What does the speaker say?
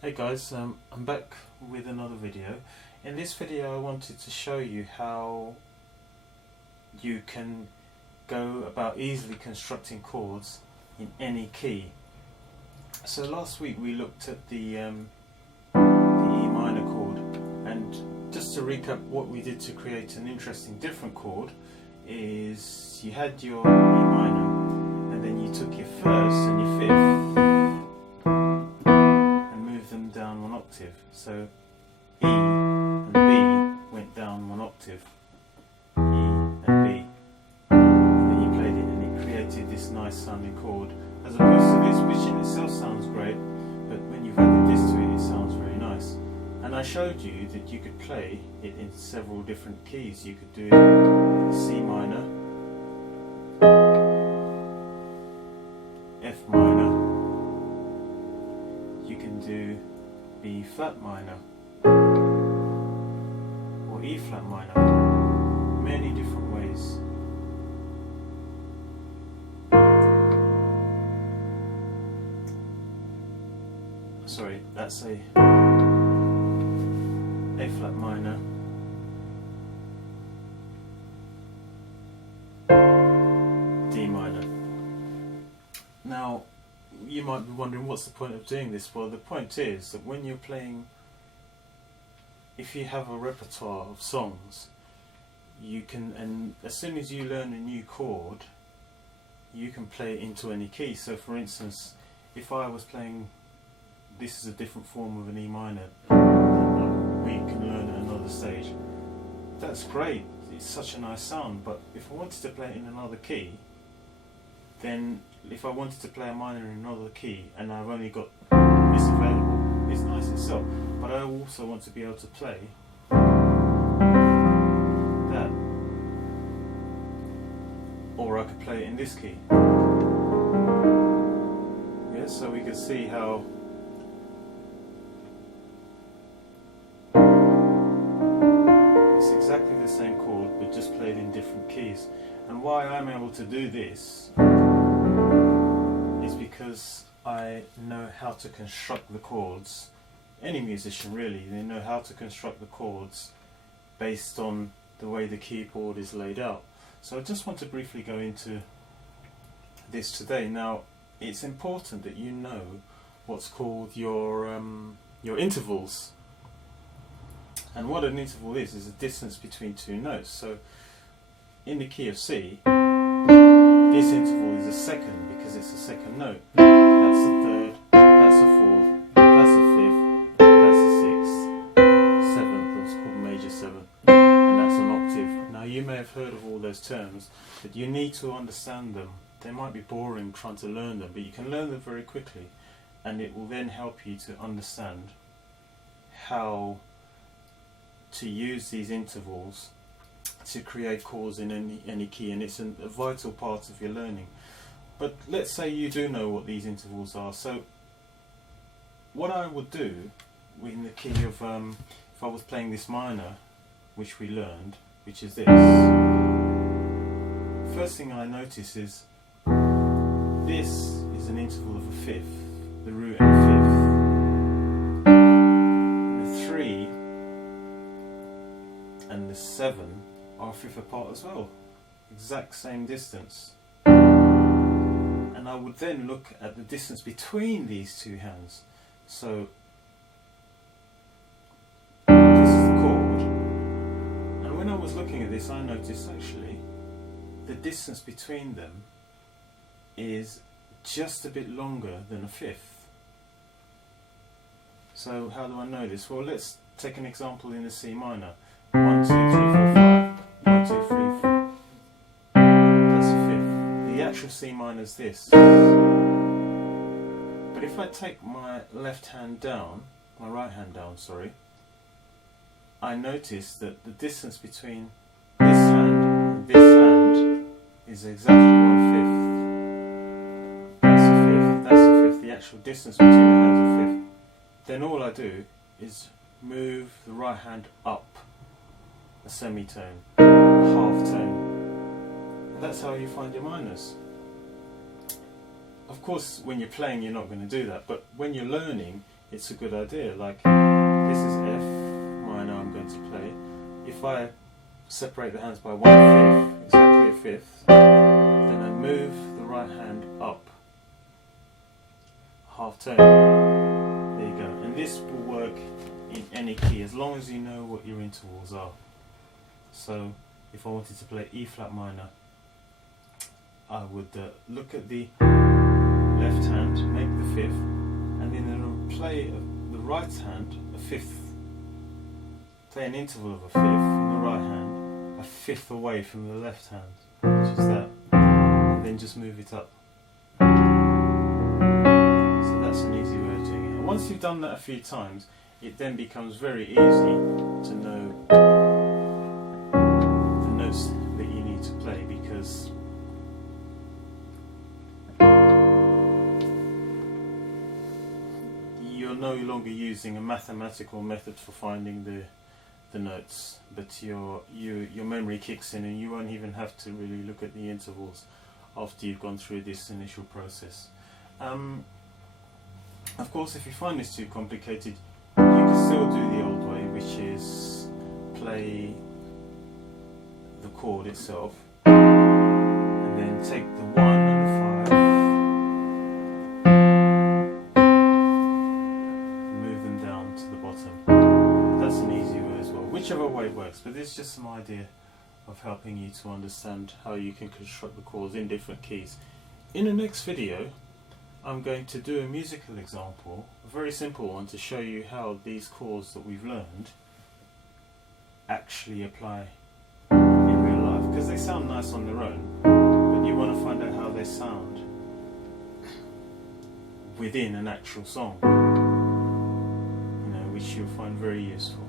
Hey guys, I'm back with another video. In this video I wanted to show you how you can go about easily constructing chords in any key. So last week we looked at the E minor chord, and just to recap what we did to create an interesting different chord is you had your E minor and then you took your first and your fifth them down one octave. So E and B went down one octave. E and B. And then you played it and it created this nice sounding chord, as opposed to this, which in itself sounds great, but when you've added this to it, it sounds very nice. And I showed you that you could play it in several different keys. You could do it in C minor, F minor, you can do B flat minor or E flat minor, many different ways. Sorry, that's a flat minor, D minor. Now you might be wondering, what's the point of doing this? Well, the point is that when you're playing, if you have a repertoire of songs, you can, and as soon as you learn a new chord, you can play it into any key. So for instance, if I was playing, this is a different form of an E minor that we can learn at another stage, that's great, it's such a nice sound. But if I wanted to play it in another key, then if I wanted to play a minor in another key and I've only got this available, it's nice itself, but I also want to be able to play that, or I could play it in this key. Yeah, so we can see how it's exactly the same chord but just played in different keys. And why I'm able to do this is because I know how to construct the chords. Any musician really, they know how to construct the chords based on the way the keyboard is laid out. So I just want to briefly go into this today. Now, it's important that you know what's called your intervals. And what an interval is a distance between two notes. So in the key of C, this interval is a second because it's a second note. That's a third, that's a fourth, that's a fifth, that's a sixth, seventh, that's called major seven, and that's an octave. Now you may have heard of all those terms, but you need to understand them. They might be boring trying to learn them, but you can learn them very quickly, and it will then help you to understand how to use these intervals to create chords in any key, and it's a vital part of your learning. But let's say you do know what these intervals are. So what I would do in the key of, if I was playing this minor, which we learned, which is this, first thing I notice is this is an interval of a fifth, the root and a fifth. The 3 and the 7 are a fifth apart as well, exact same distance. And I would then look at the distance between these two hands. So this is the chord, and when I was looking at this, I noticed actually the distance between them is just a bit longer than a fifth. So how do I know this? Well, let's take an example in the C minor. 1, 2, 3, 4, 5. 1, 2, 3, 4. That's a fifth. The actual C minor is this. But if I take my left hand down, my right hand down, sorry, I notice that the distance between this hand and this hand is exactly 1/5. That's a fifth, that's a fifth. The actual distance between the hands is a fifth. Then all I do is move the right hand up a semitone, a half tone. And that's how you find your minors. Of course, when you're playing, you're not going to do that, but when you're learning, it's a good idea. Like, this is F minor I'm going to play. If I separate the hands by 1/5, exactly a fifth, then I move the right hand up half tone. There you go. And this will work in any key as long as you know what your intervals are. So if I wanted to play E flat minor, I would look at the left hand, make the fifth, and then I'll play the right hand a fifth, play an interval of a fifth in the right hand, a fifth away from the left hand, which is that, and then just move it up. So that's an easy way of doing it. And once you've done that a few times, it then becomes very easy to know the notes that you need to play, because you're no longer using a mathematical method for finding the notes, but your memory kicks in, and you won't even have to really look at the intervals after you've gone through this initial process. Of course, if you find this too complicated, you can still do the old way, which is play the chord itself and then take the 1 and the 5, move them down to the bottom. That's an easy way as well. Whichever way works, but this is just some idea of helping you to understand how you can construct the chords in different keys. In the next video, I'm going to do a musical example, a very simple one, to show you how these chords that we've learned actually apply in real life, because they sound nice on their own, but you want to find out how they sound within an actual song, which you'll find very useful.